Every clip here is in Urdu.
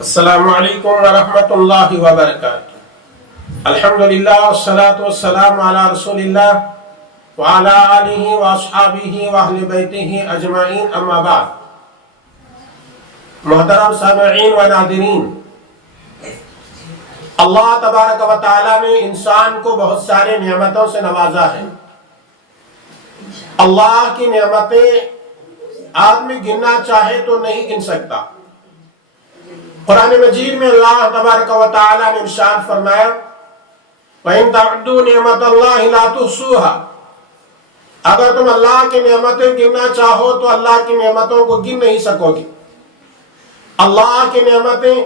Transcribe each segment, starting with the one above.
السلام علیکم ورحمۃ اللہ وبرکاتہ۔ الحمدللہ والصلاة والسلام علی رسول اللہ وعلی آلہ واصحابہ واہل بیتہ اجمعین، اما بعد۔ محترم سامعین و ناظرین، اللہ تبارک و تعالی نے انسان کو بہت سارے نعمتوں سے نوازا ہے۔ اللہ کی نعمتیں آدمی گننا چاہے تو نہیں گن سکتا۔ قرآن مجید میں اللہ تبارک و تعالی نے ارشاد فرمایا وَإِن تَعُدُّوا نِعْمَةَ اللَّهِ لَا تُحْصُوهَا، اگر تم اللہ کی نعمتیں گننا چاہو تو اللہ کی نعمتوں کو گن نہیں سکو گے۔ اللہ کی نعمتیں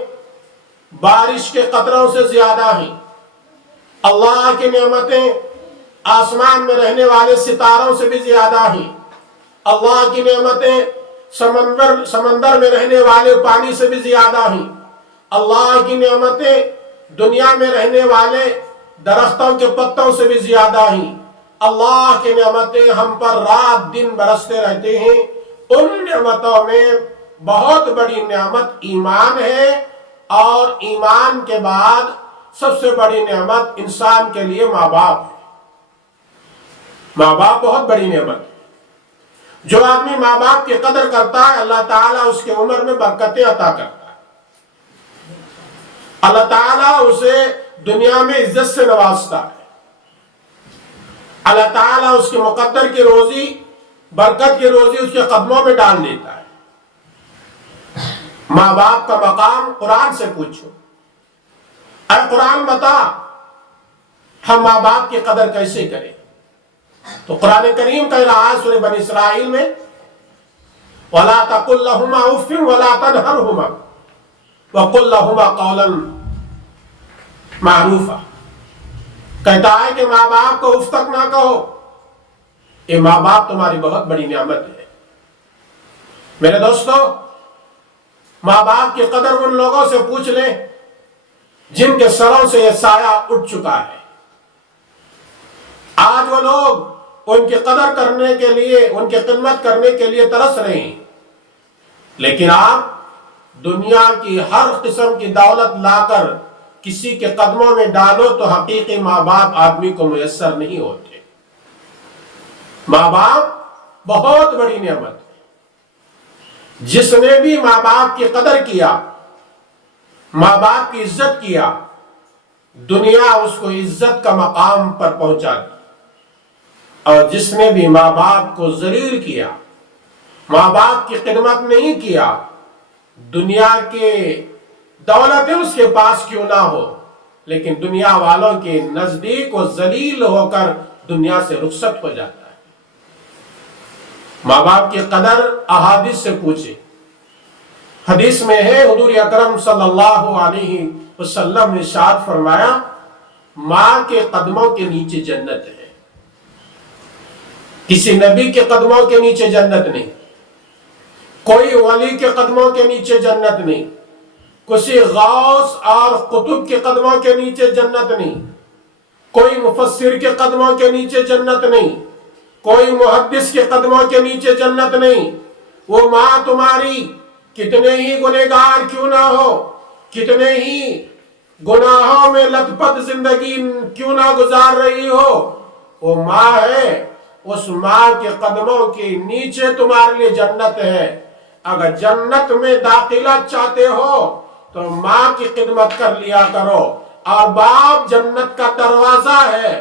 بارش کے قطروں سے زیادہ ہیں۔ اللہ کی نعمتیں آسمان میں رہنے والے ستاروں سے بھی زیادہ ہیں۔ اللہ کی نعمتیں سمندر میں رہنے والے پانی سے بھی زیادہ ہیں۔ اللہ کی نعمتیں دنیا میں رہنے والے درختوں کے پتوں سے بھی زیادہ ہیں۔ اللہ کی نعمتیں ہم پر رات دن برستے رہتے ہیں۔ ان نعمتوں میں بہت بڑی نعمت ایمان ہے، اور ایمان کے بعد سب سے بڑی نعمت انسان کے لیے ماں باپ ہے۔ ماں باپ بہت بڑی نعمت ہے۔ جو آدمی ماں باپ کی قدر کرتا ہے، اللہ تعالیٰ اس کے عمر میں برکتیں عطا کرتا ہے۔ اللہ تعالیٰ اسے دنیا میں عزت سے نوازتا ہے۔ اللہ تعالیٰ اس کے مقدر کی روزی، برکت کی روزی اس کے قدموں میں ڈال دیتا ہے۔ ماں باپ کا مقام قرآن سے پوچھو، اے قرآن بتا ہم ماں باپ کی قدر کیسے کریں؟ تو قرآن کریم کہہ رہا ہے سورہ بنی اسرائیل میں وَلَا تَقُلْ لَهُمَا أُفٍّ وَلَا تَنْهَرْهُمَا وَقُلْ لَهُمَا قَوْلًا مَعْرُوفًا، کہتا ہے کہ ماں باپ کو اف تک نہ کہو۔ یہ ماں باپ تمہاری بہت بڑی نعمت ہے۔ میرے دوستو، ماں باپ کی قدر ان لوگوں سے پوچھ لیں جن کے سروں سے یہ سایہ اٹھ چکا ہے۔ آج وہ لوگ ان کی قدر کرنے کے لیے، ان کی خدمت کرنے کے لیے ترس رہے ہیں، لیکن آپ دنیا کی ہر قسم کی دولت لا کر کسی کے قدموں میں ڈالو تو حقیقی ماں باپ آدمی کو میسر نہیں ہوتے۔ ماں باپ بہت بڑی نعمت ہے۔ جس نے بھی ماں باپ کی قدر کیا، ماں باپ کی عزت کیا، دنیا اس کو عزت کا مقام پر پہنچا دی، اور جس نے بھی ماں باپ کو ذلیل کیا، ماں باپ کی خدمت نہیں کیا، دنیا کے دولتیں اس کے پاس کیوں نہ ہو، لیکن دنیا والوں کے نزدیک وہ ذلیل ہو کر دنیا سے رخصت ہو جاتا ہے۔ ماں باپ کی قدر احادیث سے پوچھے۔ حدیث میں ہے حضور اکرم صلی اللہ علیہ وسلم نے ارشاد فرمایا ماں کے قدموں کے نیچے جنت ہے۔ کسی نبی کے قدموں کے نیچے جنت نہیں، کوئی ولی کے قدموں کے نیچے جنت نہیں، کسی غوث اور قطب کے قدموں کے نیچے جنت نہیں، کوئی مفسر کے قدموں کے نیچے جنت نہیں، کوئی محدث کے قدموں کے نیچے جنت نہیں۔ وہ ماں تمہاری کتنے ہی گنہگار کیوں نہ ہو، کتنے ہی گناہوں میں لت پت زندگی کیوں نہ گزار رہی ہو، وہ ماں ہے۔ اس ماں کے قدموں کے نیچے تمہارے لیے جنت ہے۔ اگر جنت میں داخلہ چاہتے ہو تو ماں کی خدمت کر لیا کرو، اور باپ جنت کا دروازہ ہے۔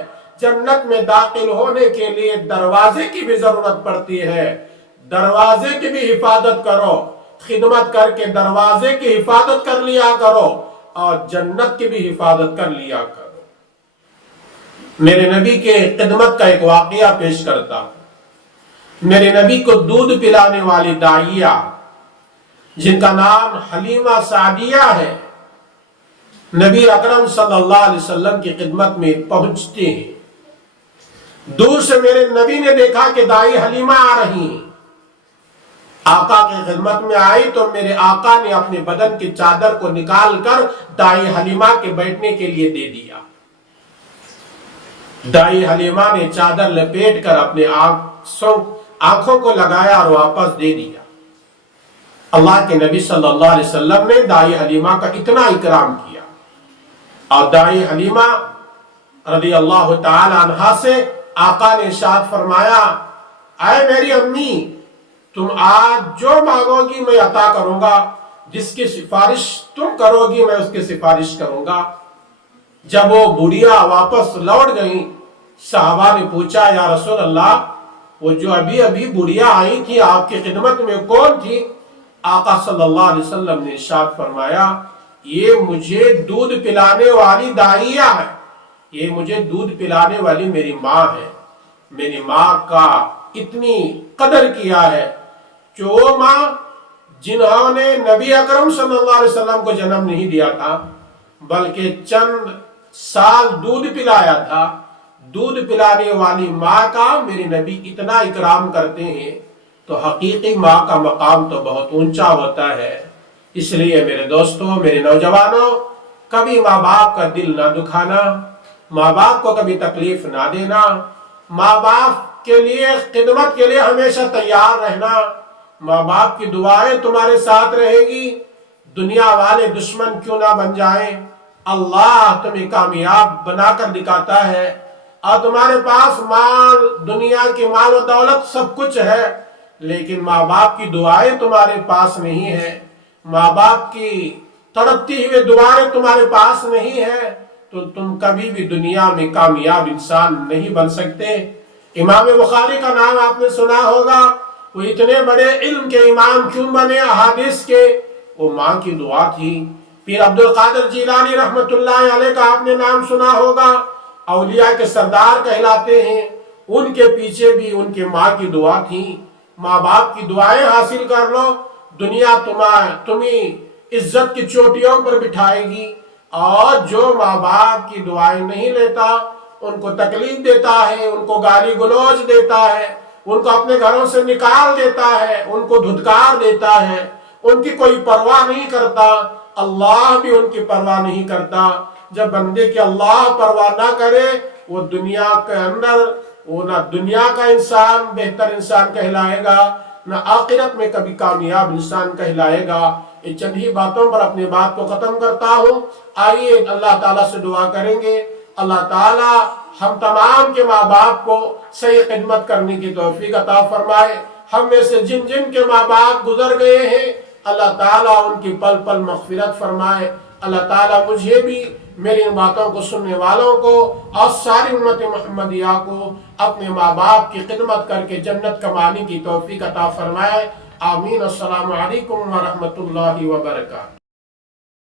جنت میں داخل ہونے کے لیے دروازے کی بھی ضرورت پڑتی ہے، دروازے کی بھی حفاظت کرو، خدمت کر کے دروازے کی حفاظت کر لیا کرو، اور جنت کی بھی حفاظت کر لیا کرو۔ میرے نبی کے خدمت کا ایک واقعہ پیش کرتا ہوں۔ میرے نبی کو دودھ پلانے والی داعیہ جن کا نام حلیمہ سعدیہ ہے، نبی اکرم صلی اللہ علیہ وسلم کی خدمت میں پہنچتے ہیں۔ دور سے میرے نبی نے دیکھا کہ دائی حلیمہ آ رہی ہیں۔ آقا کی خدمت میں آئی تو میرے آقا نے اپنے بدن کی چادر کو نکال کر دائی حلیمہ کے بیٹھنے کے لیے دے دیا۔ دائی حلیمہ نے چادر لپیٹ کر اپنے آنکھوں کو لگایا اور واپس دے دیا۔ اللہ کے نبی صلی اللہ علیہ وسلم نے دائی حلیمہ کا اتنا اکرام کیا، اور دائی حلیمہ رضی اللہ تعالی عنہا سے آقا نے ارشاد فرمایا، اے میری امی، تم آج جو مانگو گی میں عطا کروں گا، جس کی سفارش تم کرو گی میں اس کی سفارش کروں گا۔ جب وہ بڑھیا واپس لوٹ گئیں، صحابہ نے پوچھا، یا رسول اللہ، وہ جو ابھی ابھی بڑھیا آئی تھی آپ کی خدمت میں کون تھی؟ آقا صلی اللہ علیہ وسلم نے ارشاد فرمایا، یہ مجھے دودھ پلانے والی دائیہ ہے، یہ مجھے دودھ پلانے والی میری ماں ہے۔ میری ماں کا اتنی قدر کیا ہے کہ وہ ماں جنہوں نے نبی اکرم صلی اللہ علیہ وسلم کو جنم نہیں دیا تھا بلکہ چند سال دودھ پلایا تھا، دودھ پلانے والی ماں کا میرے نبی اتنا اکرام کرتے ہیں، تو حقیقی ماں کا مقام تو بہت اونچا ہوتا ہے۔ اس لیے میرے دوستوں، میرے نوجوانوں، کبھی ماں باپ کا دل نہ دکھانا، ماں باپ کو کبھی تکلیف نہ دینا، ماں باپ کے لیے خدمت کے لیے ہمیشہ تیار رہنا۔ ماں باپ کی دعائیں تمہارے ساتھ رہے گی، دنیا والے دشمن کیوں نہ بن جائیں، اللہ تمہیں کامیاب بنا کر دکھاتا ہے، اور تمہارے پاس مال، دنیا کی مال و دولت سب کچھ ہے، لیکن ماں باپ کی دعائیں تمہارے پاس نہیں ہے، ماں باپ کی تڑپتی ہوئے دعائیں تمہارے پاس نہیں ہے، تو تم کبھی بھی دنیا میں کامیاب انسان نہیں بن سکتے۔ امام بخاری کا نام آپ نے سنا ہوگا، وہ اتنے بڑے علم کے امام کیوں بنے احادیث کے؟ وہ ماں کی دعا تھی۔ پیر عبد القادر جیلانی رحمت اللہ علیہ کا آپ نے نام سنا ہوگا، اولیاء کے سردار کہلاتے ہیں، ان کے پیچھے بھی ان کے ماں کی دعا تھی۔ ماں باپ کی دعائیں حاصل کر لو، دنیا تمہیں عزت کی چوٹیوں پر بٹھائے گی، اور جو ماں باپ کی دعائیں نہیں لیتا، ان کو تکلیف دیتا ہے، ان کو گالی گلوچ دیتا ہے، ان کو اپنے گھروں سے نکال دیتا ہے، ان کو دھتکار دیتا ہے، ان کی کوئی پرواہ نہیں کرتا، اللہ بھی ان کی پرواہ نہیں کرتا۔ جب بندے کی اللہ پرواہ نہ کرے، وہ دنیا کے اندر وہ نہ دنیا کا انسان بہتر انسان کہلائے گا، نہ آخرت میں کبھی کامیاب انسان کہلائے گا۔ یہ چند ہی باتوں پر اپنی بات کو ختم کرتا ہوں۔ آئیے اللہ تعالیٰ سے دعا کریں گے، اللہ تعالیٰ ہم تمام کے ماں باپ کو صحیح خدمت کرنے کی توفیق عطا فرمائے۔ ہم میں سے جن جن کے ماں باپ گزر گئے ہیں، اللہ تعالیٰ ان کی پل پل مغفرت فرمائے۔ اللہ تعالیٰ مجھے بھی، میری ان باتوں کو سننے والوں کو اور ساری امت محمدیہ کو اپنے ماں باپ کی خدمت کر کے جنت کمانے کی توفیق عطا فرمائے۔ آمین۔ السلام علیکم ورحمۃ اللہ وبرکاتہ۔